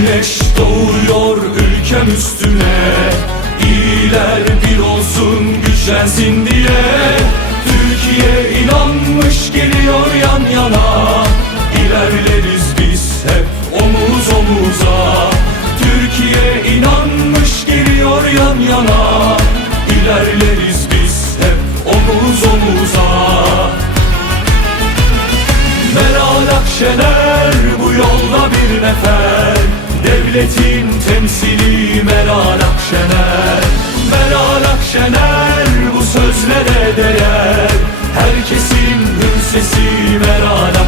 güneş doğuyor ülkem üstüne. İyiler bir olsun güçlensin diye. Türkiye inanmış geliyor yan yana. İlerleriz biz hep omuz omuza. Türkiye inanmış geliyor yan yana. İlerleriz biz hep omuz omuza. Meral Akşener bu yolda bir nefer Devletin temsili Meral Akşener. Meral Akşener bu sözlere değer. Herkesin hür sesi Meral Akşener